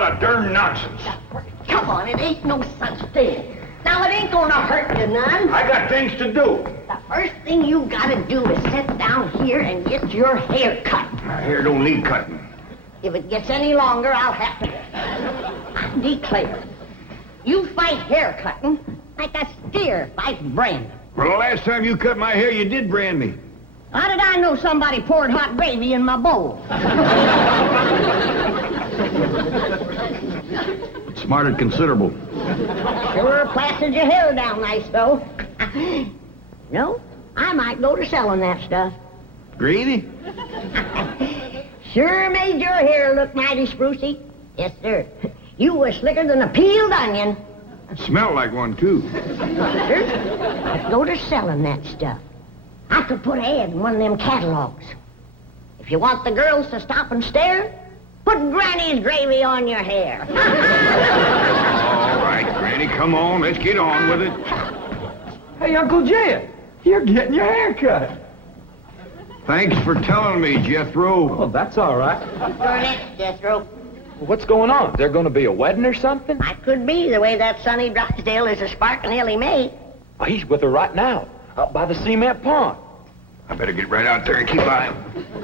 lot of darn nonsense. Come on, it ain't no such thing. Now, it ain't gonna hurt you none. I got things to do. The first thing you gotta do is sit down here and get your hair cut. My hair don't need cutting. If it gets any longer, I'll have to... I declare, you fight hair cutting like a steer fights branding. Well, the last time you cut my hair, you did brand me. How did I know somebody poured hot gravy in my bowl? Smarted considerable. Sure plastered your hair down nice, though. No, I might go to selling that stuff. Greedy? Sure made your hair look mighty sprucey. Yes, sir. You were slicker than a peeled onion. Smelled like one, too. Sure. I'd go to selling that stuff. I could put an ad in one of them catalogs. If you want the girls to stop and stare, put Granny's gravy on your hair. All right, Granny, come on. Let's get on with it. Hey, Uncle Jed, you're getting your hair cut. Thanks for telling me, Jethro. Well, that's all right. You're next, Jethro. What's going on? Is there going to be a wedding or something? I could be the way that Sonny Drysdale is a sparking Elly May. Oh, he's with her right now, up by the cement pond. I better get right out there and keep eye.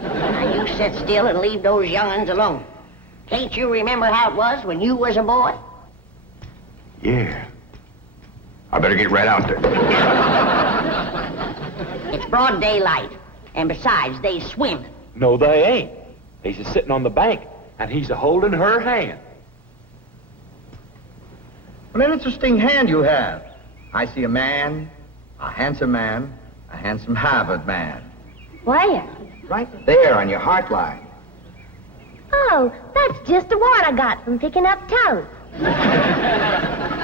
Now, you sit still and leave those young'uns alone. Can't you remember how it was when you was a boy? Yeah. I better get right out there. It's broad daylight. And besides, they swim. No, they ain't. He's just sitting on the bank, and he's a-holding her hand. What an interesting hand you have. I see a man, a handsome Harvard man. Where? Right there on your heart line. Oh, that's just a wart I got from picking up toast.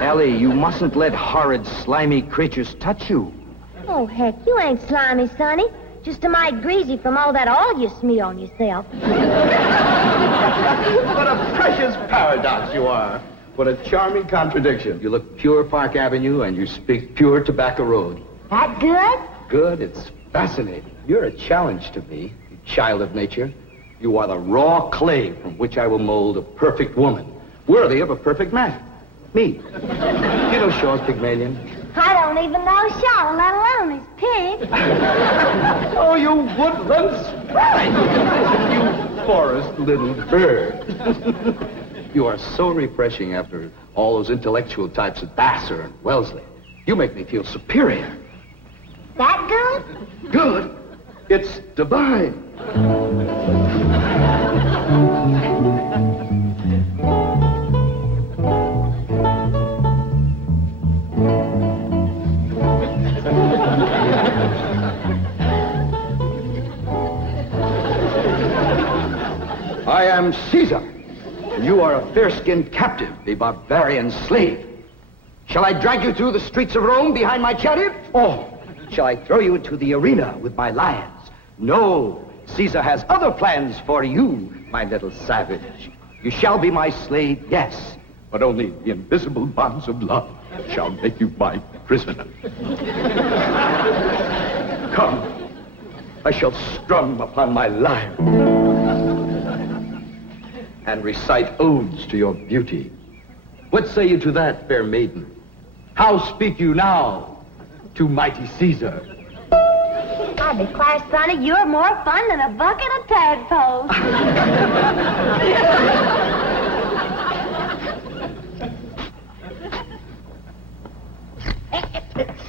Elly, you mustn't let horrid, slimy creatures touch you. Oh, heck, you ain't slimy, Sonny. Just a mite greasy from all that oil you smear on yourself. What a precious paradox you are. What a charming contradiction. You look pure Park Avenue and you speak pure Tobacco Road. That good? Good, it's fascinating. You're a challenge to me, you child of nature. You are the raw clay from which I will mold a perfect woman, worthy of a perfect man. Me. You know Shaw's Pygmalion? I don't even know Shaw, let alone his pig. Oh, you woodland sprite! You forest little bird. You are so refreshing after all those intellectual types of Vassar and Wellesley. You make me feel superior. That good? Good? It's divine. I am Caesar, and you are a fair-skinned captive, a barbarian slave. Shall I drag you through the streets of Rome behind my chariot? Or shall I throw you into the arena with my lions? No, Caesar has other plans for you, my little savage. You shall be my slave, yes, but only the invisible bonds of love shall make you my prisoner. Come, I shall strum upon my lyre and recite odes to your beauty. What say you to that, fair maiden? How speak you now to mighty Caesar? I declare, Sonny, you're more fun than a bucket of tadpoles.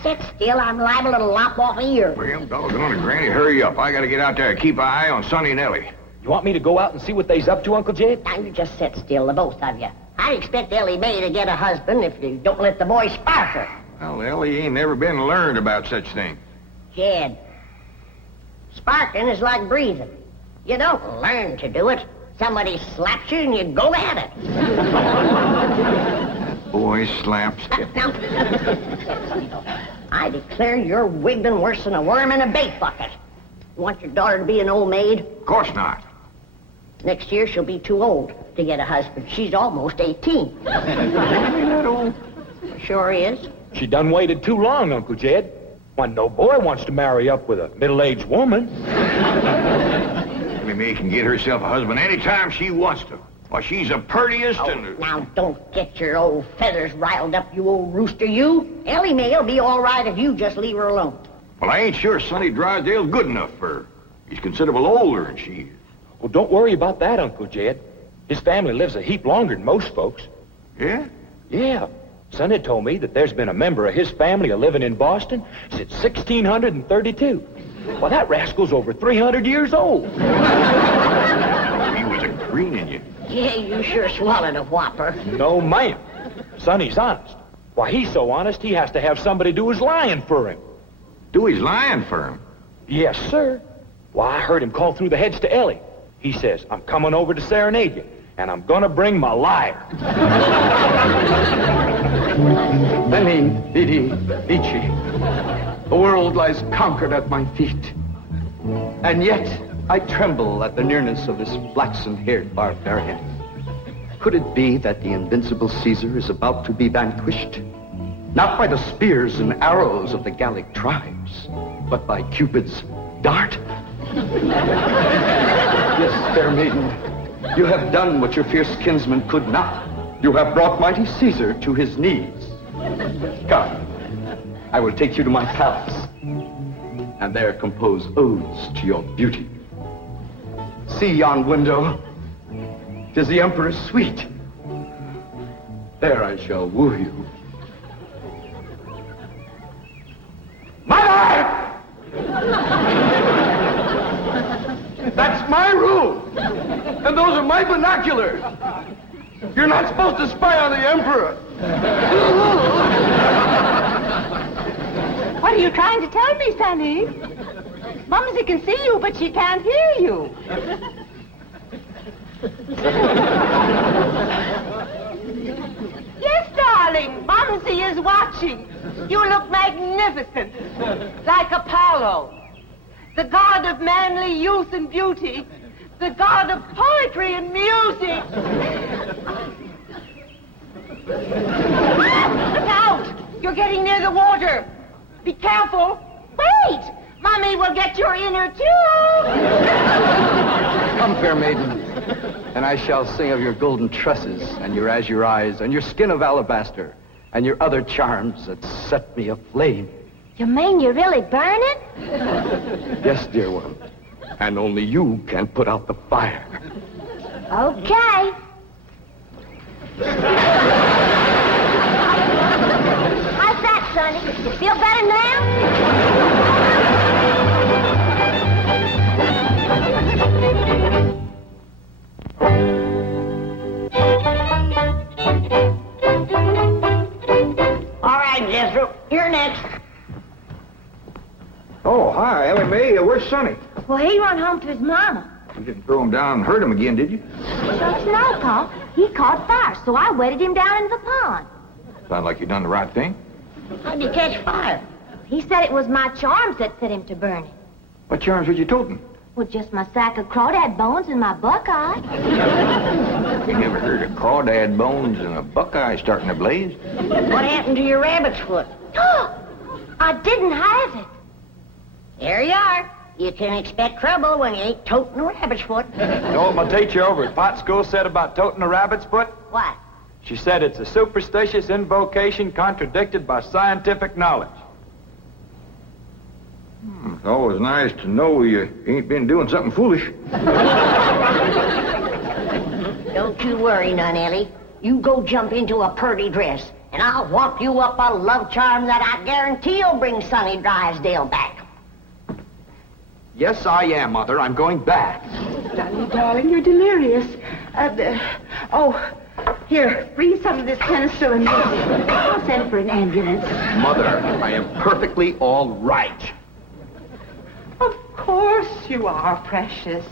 Sit still, I'm liable to lop off a ear. Well, doggone it, Granny, hurry up. I gotta get out there and keep an eye on Sonny and Elly. You want me to go out and see what they's up to, Uncle Jed? Now, you just sit still, the both of you. I'd expect Elly May to get a husband if you don't let the boy spark her. Well, Elly ain't never been learned about such things. Jed, sparking is like breathing. You don't learn to do it. Somebody slaps you and you go at it. Boy slaps. Now, I declare you're wiggling worse than a worm in a bait bucket. You want your daughter to be an old maid? Of course not. Next year she'll be too old to get a husband. She's almost 18. Ain't that old? Sure is. She done waited too long, Uncle Jed. Why, no boy wants to marry up with a middle-aged woman. Elly May can get herself a husband anytime she wants to. Well, she's the purtiest Oh, and... now don't get your old feathers riled up, you old rooster, you. Ellie May'll be all right if you just leave her alone. Well, I ain't sure Sonny Drysdale's good enough for her. He's considerable older than she is. Well, don't worry about that, Uncle Jed. His family lives a heap longer than most folks. Yeah? Yeah. Sonny told me that there's been a member of his family living in Boston since 1632. Well, that rascal's over 300 years old. He was a greening you. Yeah, you sure swallowed a whopper. No, ma'am. Sonny's honest. Why, he's so honest, he has to have somebody do his lying for him. Do his lying for him. Yes, sir. Why, I heard him call through the heads to Elly. He says, I'm coming over to serenade you, and I'm gonna bring my liar. Veni, vidi, vici. The world lies conquered at my feet. And yet, I tremble at the nearness of this flaxen-haired barbarian. Could it be that the invincible Caesar is about to be vanquished? Not by the spears and arrows of the Gallic tribes, but by Cupid's dart? Yes, fair maiden, you have done what your fierce kinsman could not. You have brought mighty Caesar to his knees. Come, I will take you to my palace, and there compose odes to your beauty. See yon window. 'Tis the Emperor's suite. There I shall woo you. Mother! That's my room! And those are my binoculars! You're not supposed to spy on the Emperor! What are you trying to tell me, Sonny? Mumsy can see you, but she can't hear you. Yes, darling, Mumsy is watching. You look magnificent, like Apollo, the god of manly youth and beauty, the god of poetry and music. Look out! You're getting near the water. Be careful. Wait! Mommy will get your inner tube. Come, fair maiden, and I shall sing of your golden tresses, and your azure eyes, and your skin of alabaster, and your other charms that set me aflame. You mean you're really burning? Yes, dear one, and only you can put out the fire. Okay. How's that, Sonny? You feel better now? All right, Jethro, you're next. Oh, hi, Ellie Mae. Where's Sonny? Well, he run home to his mama. You didn't throw him down and hurt him again, did you? Shucks no, Pa. He caught fire, so I wetted him down in the pond. Sound like you done the right thing. How'd you catch fire? He said it was my charms that set him to burning. What charms was you toting? Well, just my sack of crawdad bones and my buckeye. You never heard of crawdad bones and a buckeye starting a blaze? What happened to your rabbit's foot? I didn't have it. There you are. You can expect trouble when you ain't toting a rabbit's foot. You know what my teacher over at Pot School said about toting a rabbit's foot? What? She said it's a superstitious invocation contradicted by scientific knowledge. It's always nice to know you ain't been doing something foolish. Don't you worry none, Ellie. You go jump into a purty dress, and I'll whop you up a love charm that I guarantee'll bring Sonny Drysdale back. Yes, I am, Mother. I'm going back. Sonny, darling, you're delirious. Here, bring some of this penicillin. I'll send for an ambulance. Mother, I am perfectly all right. Of course you are, precious.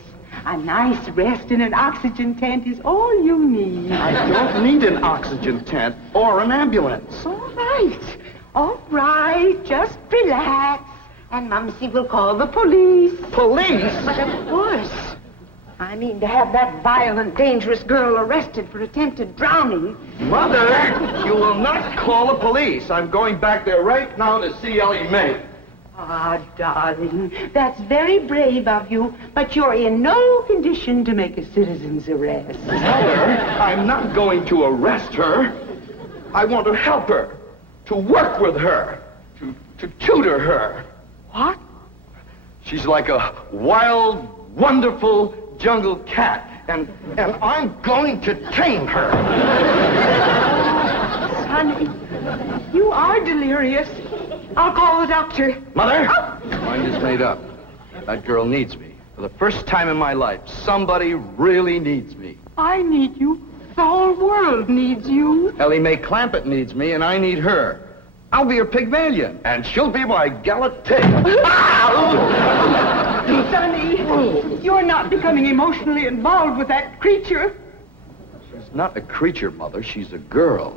A nice rest in an oxygen tent is all you need. I don't need an oxygen tent or an ambulance. All right, just relax. And Mumsy will call the police. Police? But of course. I mean to have that violent, dangerous girl arrested for attempted drowning. Mother, you will not call the police. I'm going back there right now to see Ellie Mae. Ah, darling, that's very brave of you, but you're in no condition to make a citizen's arrest. Mother, I'm not going to arrest her. I want to help her, to work with her, to tutor her. What? She's like a wild, wonderful jungle cat, and I'm going to tame her. Sonny, you are delirious. I'll call the doctor. Mother, mind is made up. That girl needs me. For the first time in my life, somebody really needs me. I need you. The whole world needs you. Ellie Mae Clampett needs me, and I need her. I'll be her Pygmalion, and she'll be my Galatea. Sonny, you're not becoming emotionally involved with that creature. She's not a creature, Mother. She's a girl.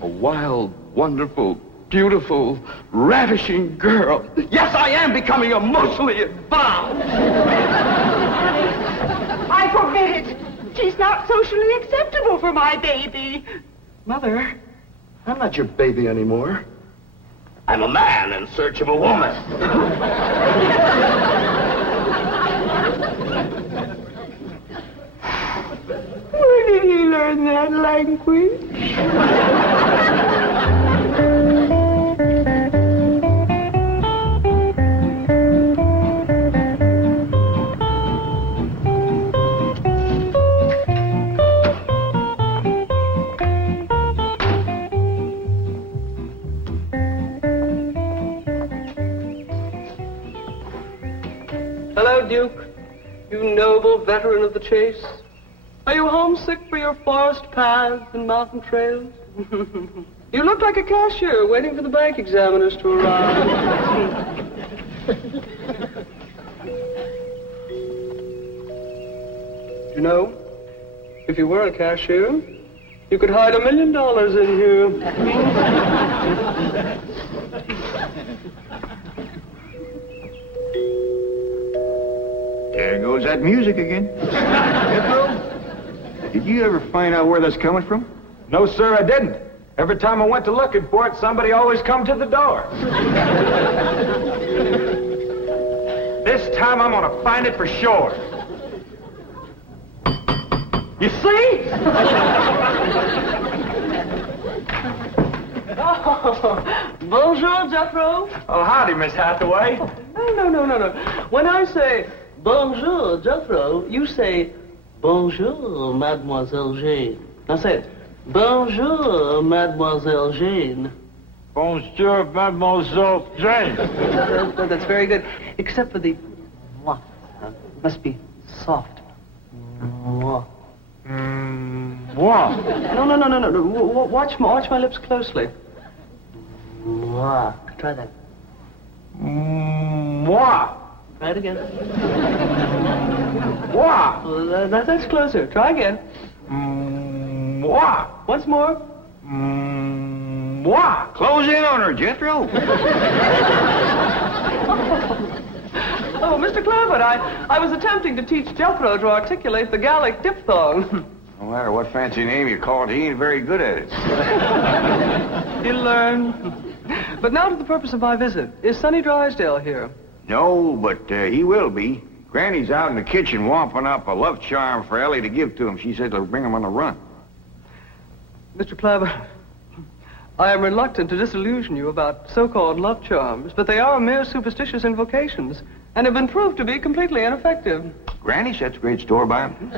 A wild, wonderful, beautiful, ravishing girl. Yes, I am becoming emotionally involved. I forbid it. She's not socially acceptable for my baby. Mother, I'm not your baby anymore. I'm a man in search of a woman. Where did he learn that language? Hello, Duke. You noble veteran of the chase. Are you homesick for your forest paths and mountain trails? You look like a cashier waiting for the bank examiners to arrive. You know, if you were a cashier, you could hide $1 million in here. There goes that music again. Jethro, did you ever find out where that's coming from? No, sir, I didn't. Every time I went to looking for it, somebody always come to the door. This time I'm gonna find it for sure. You see? Oh, bonjour, Jethro. Oh, howdy, Miss Hathaway. No. When I say bonjour, Jethro, you say bonjour, Mademoiselle Jane. Now say it. Bonjour, Mademoiselle Jane. Bonjour, Mademoiselle Jane. That's very good. Except for the mwah. Must be soft. Mwah. What? No. Watch my lips closely. Mwah. Try that. What? Try it again. What? Well, that's closer. Try again. What? Once more. What? Close in on her, Jethro. Oh, Mr. Clampett, I was attempting to teach Jethro to articulate the Gallic diphthong. No matter what fancy name you call it, he ain't very good at it. He'll learn. But now to the purpose of my visit. Is Sonny Drysdale here? No, but he will be. Granny's out in the kitchen whomping up a love charm for Ellie to give to him. She said it'll bring him on the run. Mr. Clampett, I am reluctant to disillusion you about so-called love charms, but they are mere superstitious invocations and have been proved to be completely ineffective. Granny sets great store by him.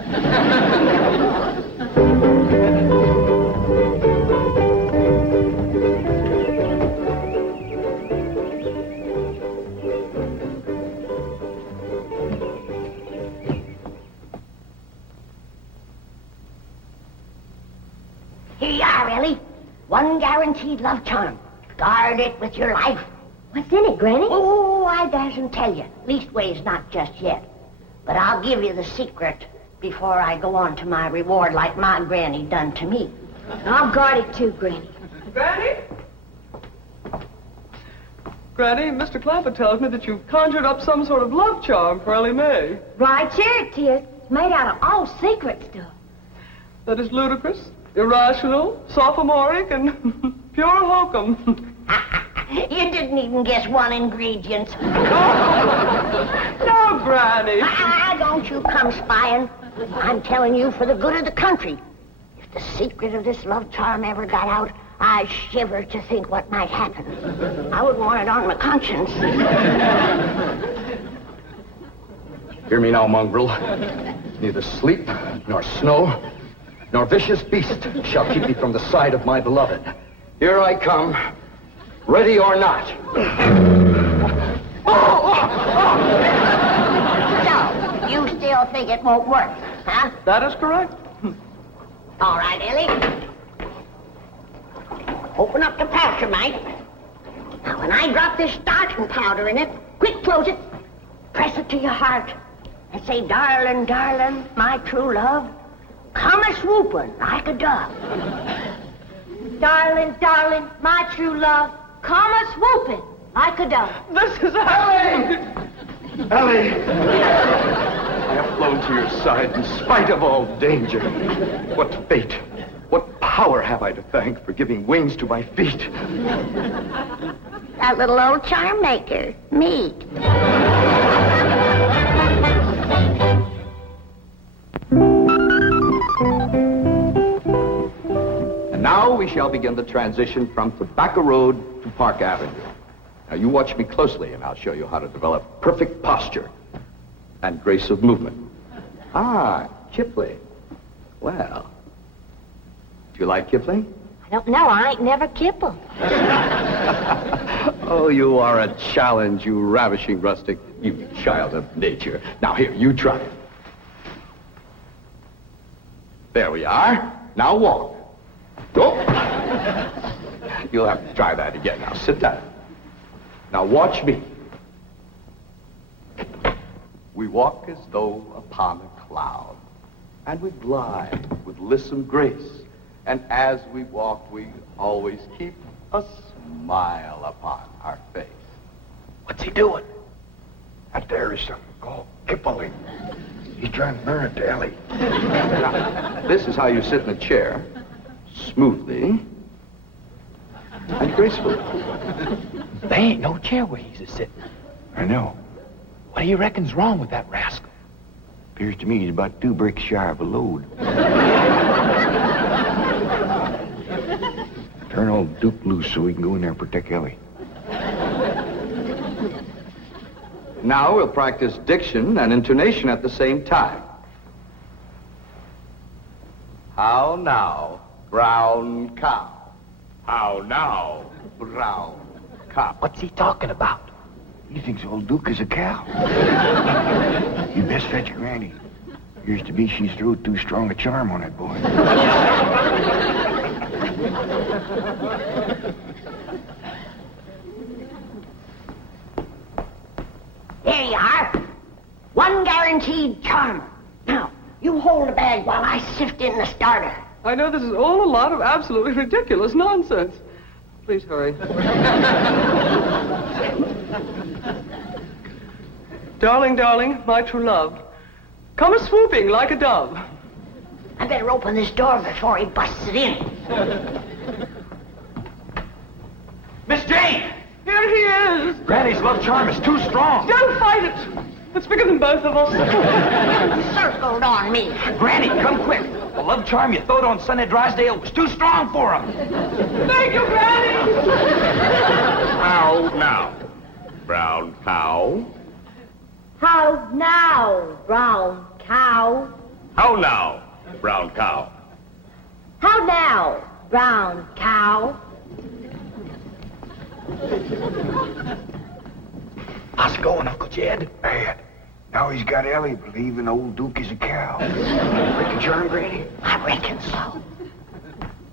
Here you are, Ellie. One guaranteed love charm. Guard it with your life. What's in it, Granny? Oh, I dasn't tell you. Leastways, not just yet. But I'll give you the secret before I go on to my reward like my granny done to me. I'll guard it too, Granny. Granny? Granny, Mr. Clampett tells me that you've conjured up some sort of love charm for Ellie Mae. Right here it is. It's made out of all secret stuff. That is ludicrous, irrational, sophomoric, and pure hokum. You didn't even guess one ingredient. No, Granny. Don't you come spying. I'm telling you for the good of the country. If the secret of this love charm ever got out, I shiver to think what might happen. I wouldn't want it on my conscience. Hear me now, mongrel. Neither sleep, nor snow, nor vicious beast shall keep me from the side of my beloved. Here I come, ready or not. So, you still think it won't work, huh? That is correct. All right, Ellie. Open up the pouch, Mike. Now, when I drop this starching powder in it, quick close it. Press it to your heart. And say, darling, darling, my true love, come a-swooping like a dove. Darling, darling, my true love, come a-swooping like a dove. This is Elly! Elly! I have flown to your side in spite of all danger. What fate, what power have I to thank for giving wings to my feet? That little old charm maker, me. And now we shall begin the transition from Tobacco Road to Park Avenue. Now you watch me closely and I'll show you how to develop perfect posture and grace of movement. Ah, Kipling. Well, do you like Kipling? I don't know. I ain't never kippled. Oh, you are a challenge, you ravishing rustic, you child of nature. Now here, you try it. There we are. Now walk. Oh. You'll have to try that again. Now sit down. Now watch me. We walk as though upon a cloud, and we glide with lissom grace. And as we walk, we always keep a smile upon our face. What's he doing? That there is something called Kipling. He's trying to learn it to Ellie. Now, this is how you sit in a chair, smoothly and gracefully. There ain't no chair where he's a-sitting. I know. What do you reckon's wrong with that rascal? Appears to me he's about 2 bricks shy of a load. Turn old Duke loose so we can go in there and protect Ellie. Now we'll practice diction and intonation at the same time. How now, brown cow? How now, brown cow? What's he talking about? He thinks old Duke is a cow. You best fetch Granny. Appears to be she's threw too strong a charm on that boy. There you are. One guaranteed charm. Now, you hold the bag while I sift in the starter. I know this is all a lot of absolutely ridiculous nonsense. Please hurry. Darling, darling, my true love, come a-swooping like a dove. I better open this door before he busts it in. Miss Jane! Here he is! Granny's love charm is too strong. Don't fight it! It's bigger than both of us. Circled on me. Granny, come quick. The love charm you throwed on Sonny Drysdale was too strong for him. Thank you, Granny! How now, brown cow? How now, brown cow? How now, brown cow? How now, brown cow? How's it going, Uncle Jed? Bad. Now he's got Ellie believing old Duke is a cow. Break the charm, Granny? I reckon so.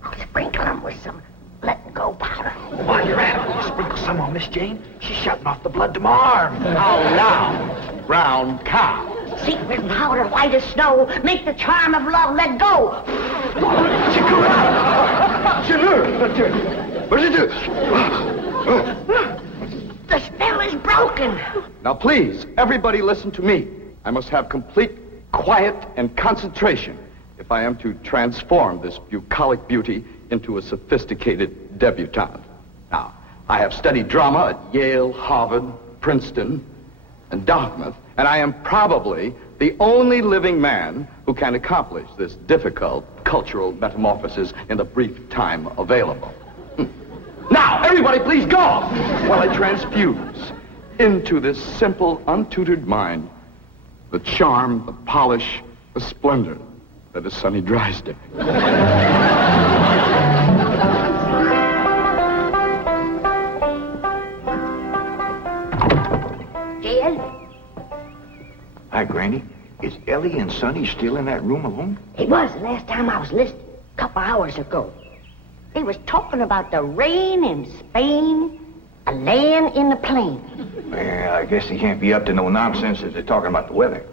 I'll sprinkle him with some letting go powder. While you're at it, will you sprinkle some on Miss Jane? She's shutting off the blood to my arm. How now, brown cow? Secret powder white as snow. Make the charm of love let go. What's it do? The spell is broken. Now please, everybody listen to me. I must have complete quiet and concentration if I am to transform this bucolic beauty into a sophisticated debutante. Now, I have studied drama at Yale, Harvard, Princeton, and Dartmouth, and I am probably the only living man who can accomplish this difficult cultural metamorphosis in the brief time available. Now, everybody please go while I transfuse into this simple, untutored mind the charm, the polish, the splendor that is Sonny Drysdale. Jed? Hi, Granny. Is Ellie and Sonny still in that room alone? It was the last time I was listening, a couple hours ago. They was talking about the rain in Spain, a laying in the plain. Well, I guess they can't be up to no nonsense if they're talking about the weather.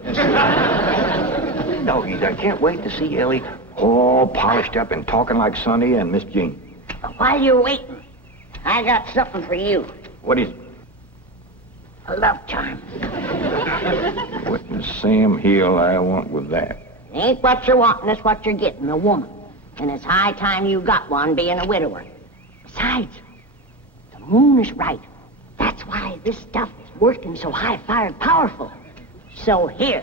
Doggies, I can't wait to see Ellie all polished up and talking like Sonny and Miss Jean. But while you're waiting, I got something for you. What is it? A love charm. What in Sam Hill I want with that? It ain't what you're wanting, it's what you're getting, a woman. And it's high time you got one, being a widower. Besides, the moon is right. That's why this stuff is working so high-fired powerful. So here.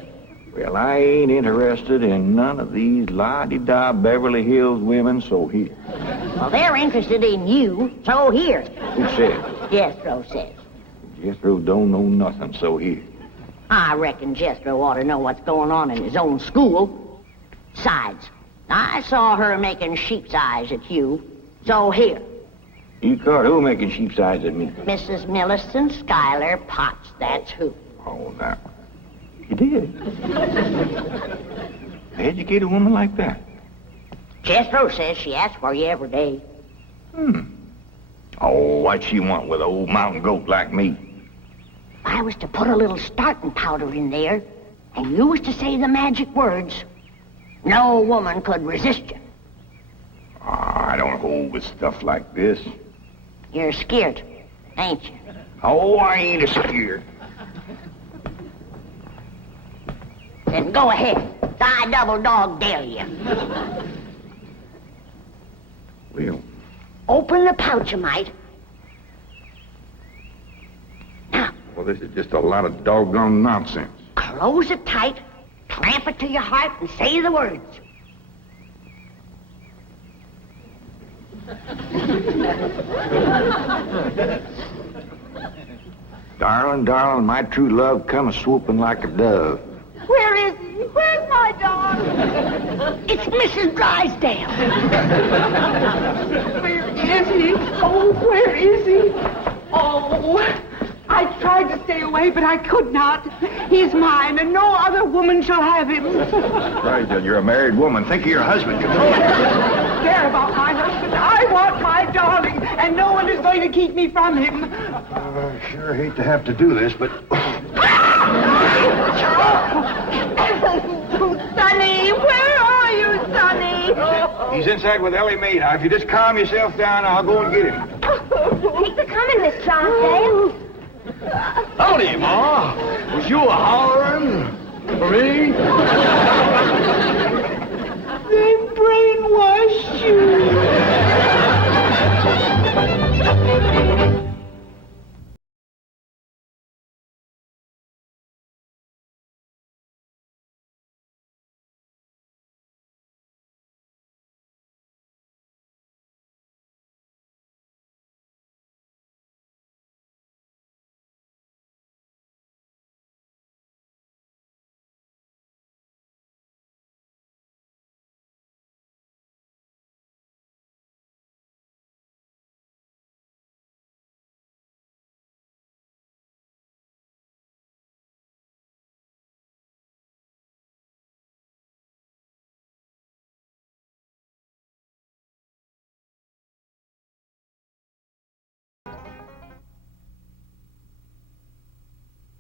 Well, I ain't interested in none of these la-di-da Beverly Hills women, so here. Well, they're interested in you, so here. Who said? Jethro says. Jethro don't know nothing, so here. I reckon Jethro ought to know what's going on in his own school. Besides, I saw her making sheep's eyes at you, so here. You caught who making sheep's eyes at me? Mrs. Millicent Schuyler Potts, that's who. Oh, now. You did? Educate a woman like that? Jethro says she asks for you every day. Oh, what she want with an old mountain goat like me? If I was to put a little starting powder in there, and you was to say the magic words, no woman could resist you. I don't hold with stuff like this. You're scared, ain't you? Oh, I ain't a scared. Then go ahead. I double dog dare you. Well, Open the pouch a mite. Now, well, this is just a lot of doggone nonsense. close it tight, clamp it to your heart, and say the words. Darling, darling, my true love come a-swooping like a dove. Where is he? Where's my darling? It's Mrs. Drysdale. Where is he? Oh, where is he? Oh, I tried to stay away, but I could not. He's mine, and no other woman shall have him. Drysdale, you're a married woman. Think of your husband. I don't care about my husband. I want my darling, and no one is going to keep me from him. I sure hate to have to do this, but... Sonny, where are you, Sonny? He's inside with Ellie Mae. Now, if you just calm yourself down, I'll go and get him. Keep it coming, Miss Drysdale. Howdy, Ma. Was you a-hollering for me? They brainwashed you.